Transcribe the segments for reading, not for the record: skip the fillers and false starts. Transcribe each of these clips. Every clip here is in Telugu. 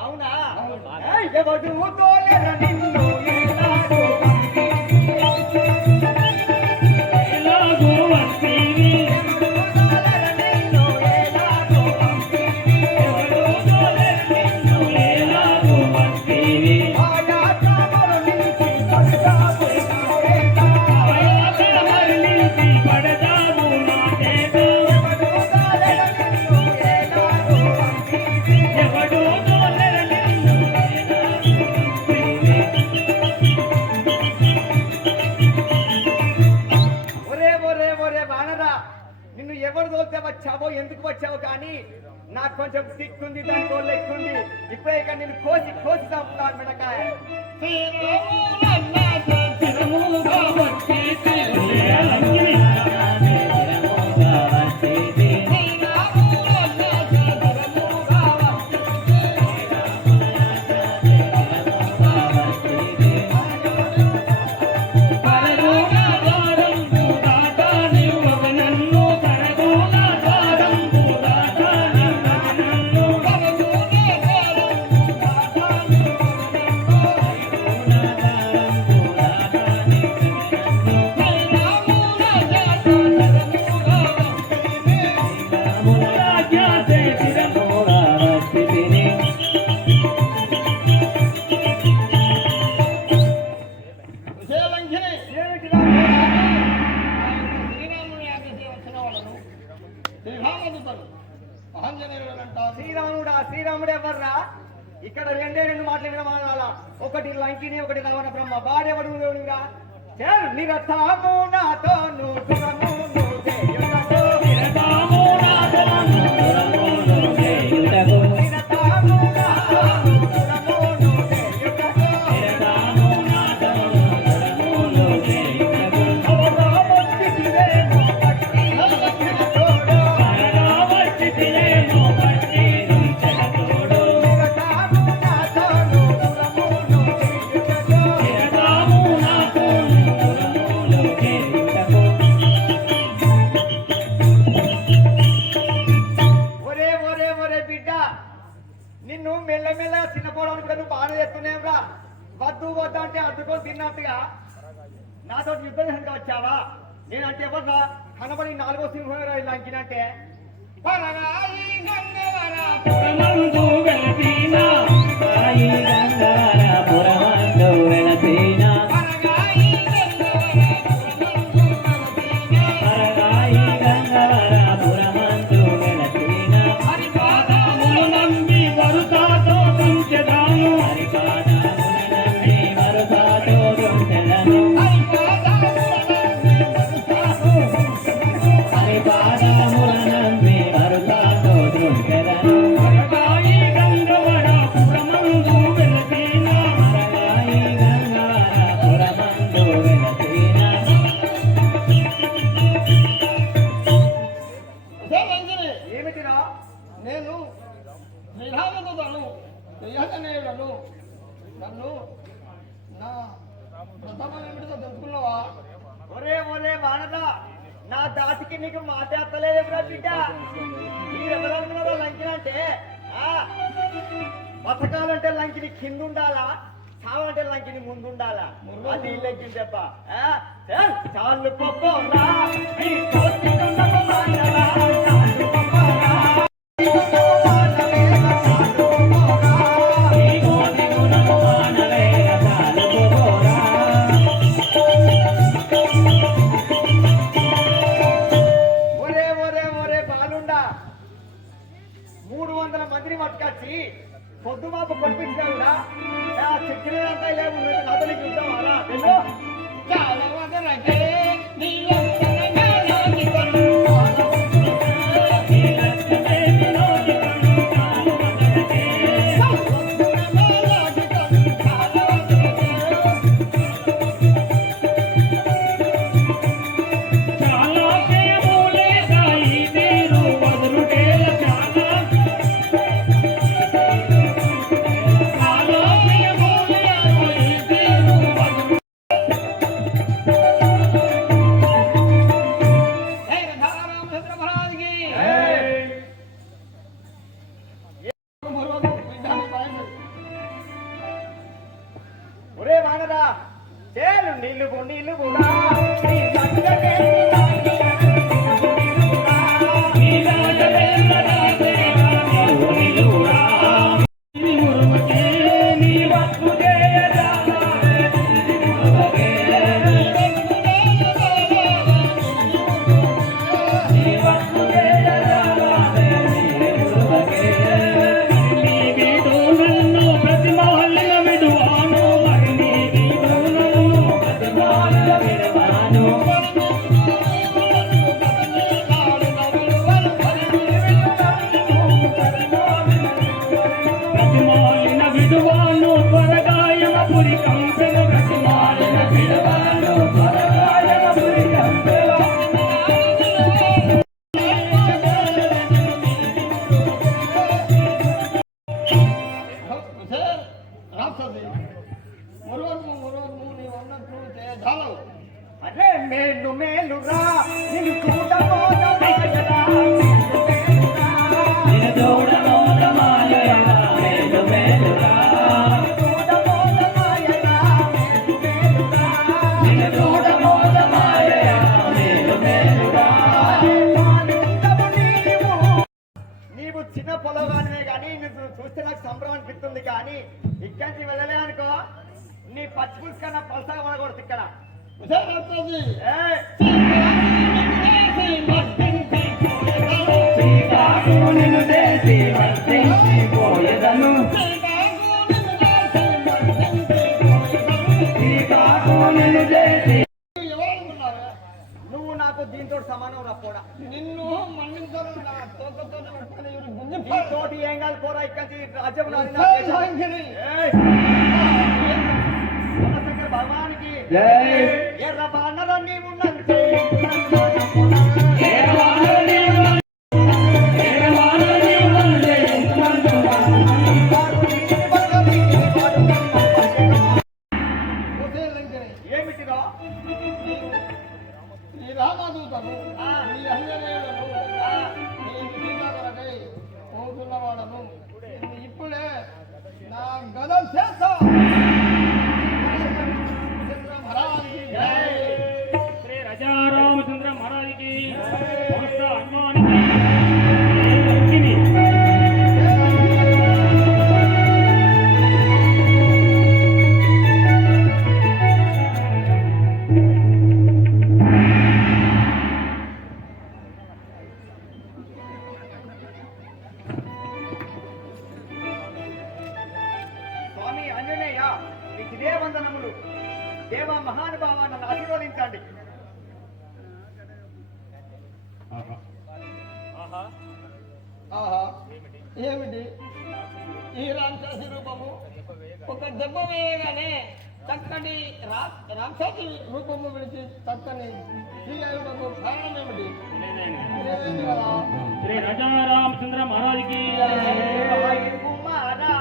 అవునా నిన్ను ఎవరు తోలితే వచ్చావో ఎందుకు వచ్చావో కానీ నాకు కొంచెం సిక్కుంది దాని తోలు ఎక్కుంది ఇప్పుడే ఇక నేను కోసి కోసి చంపుతాను మిడకాయ శ్రీరాముడా శ్రీరాముడు ఎవర్రా ఇక్కడ రెండే రెండు మాటలు వినమానాలా ఒకటి లంకిని ఒకటి రావణ బ్రహ్మ వాడెవడు దేవుడురా నిరతాము నాతో నిన్ను మెల్లమెల్ల చిన్నపోవడానికి కూడా నువ్వు బాగా చేస్తున్నావురా వద్దు వద్దు అంటే అద్దుకొని తిన్నట్టుగా నాతో యుద్ధం సంఖ్య వచ్చావా నేనంటే ఎవర్రా కనబడి 4వ సింహం లంకినంటే నేను శ్రీరామదూతను శ్రీహనేయులను నన్ను నా ప్రథమేమిటితో తెలుసుకున్నావా ఒరే ఒరే వానద నా దాటికి నీకు మాట్లాడతలేదు ఎవరా బిడ్డ మీరెవరనుకున్నారో లంకినంటే బతకాలంటే లంకిని కింద ఉండాలా చావంటే లంకిని ముందుండాలా అది లంకిని దెబ్బ చాలు పొప్పరా పట్టుకొచ్చి పొద్దు మాపు పంపించావుడా చెక్కినంతా లేవు నాతో నీకు యుద్ధం అలా నిలువు నిలువుగా నీ సంగతే అరే మేలు మేలురా నిన్ను చూడబోదమాయరా నిన్ను చూడబోదమాయరా మేలు మేలురా చూడబోదమాయరా నిన్ను చూడబోదమాయరా మేలు మేలురా నీవు చిన్న పొలగానివే కానీ నిన్ను చూస్తే నాకు సంబరం అనిపిస్తుంది కానీ ఇక్కడికి వెళ్ళలే అనుకో నీ పచ్చి పులుసు కన్నా పలసగా మనకూడదు ఇక్కడ నువ్వు నాకు దీంతో సమానం రాపోడా నిన్ను తోటి ఏం కాదు పోరా ఇక్కడి రాజ్యం భగవానికి ఎర్ర బాణలన్నీ ఉన్నంతే ఏమిటిరా ఈ రామదూతను ఈ అంజనేయులను పోతున్నవాడను ఇప్పుడే నా గద చేస్తా శ్రీ రాజారామచంద్ర మహారాజుకి స్వామి ఆంజనేయ నీకు ఇదే వందనములు దేవ మహానుభావ నన్ను ఆశీర్వదించండి ఏమిటి ఈ రాక్షసి రూపము ఒక దెబ్బ వేయగానే చక్కటి రాక్షసి రూపము విడిచి చక్కని శ్రీలకు కారణం ఏమిటి శ్రీ రాజారామచంద్ర మహారాజుకి కుమారా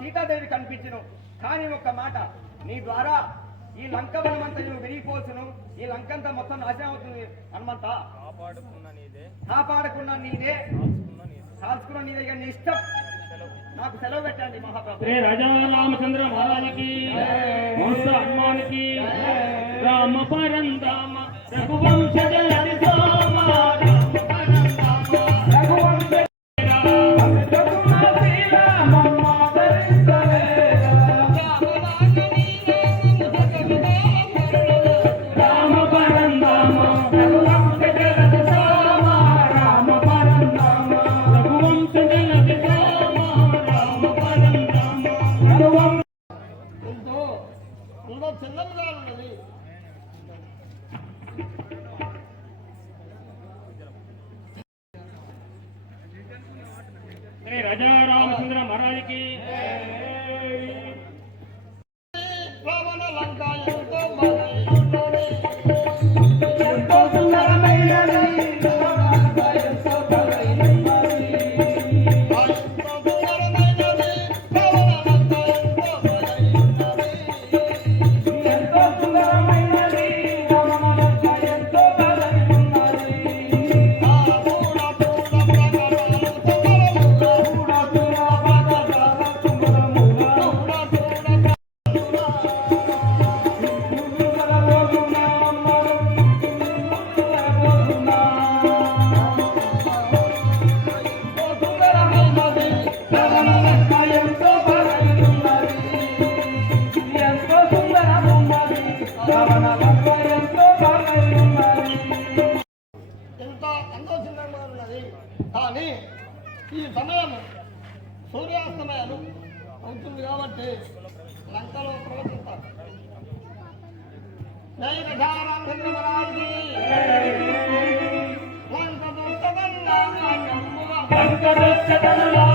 సీతాదేవి కనిపించును. కానీ ఒక్క మాట, నీ ద్వారా ఈ లంక వనమంతయు విరిగిపోతును, ఈ లంకంతా మొత్తం నాశనం అవుతుంది. హనుమంత కాపాడకున్నా నీదే, కాల్చుకున్న నీదే, ఇక నీ ఇష్టం. నాకు సెలవు పెట్టండి మహాప్రభు. శ్రీ రాజా రామచంద్ర మహారాజుకి, వంశ హనుమానికి, రామ పరంధామ రఘువంశజ హరిధామ, రామ పరంధామ రఘువంశ చిన్నగా ఉన్నది. శ్రీ రాజా రామచంద్ర మహారాజుకి, రావణ లంక ఎంతో బాగున్నది, ఎంతో సుందరమైనది, ఎంతో బాగున్నది, ఎంతో సుందరమైనది, రావణ లంక ఎంతో బాగున్నది, ఎంతో సుందరమైనది, రామలంక ఎంతో బాగున్నది. ఎంత సంతోషంగా ఉన్నది. కానీ ఈ సమయం సూర్యాస్తమయాలు అవుతుంది కాబట్టి లంకలో ప్రవేశిస్తారు. జై రామచంద్ర మహారాజుకి, లంక దుష్టదల్లా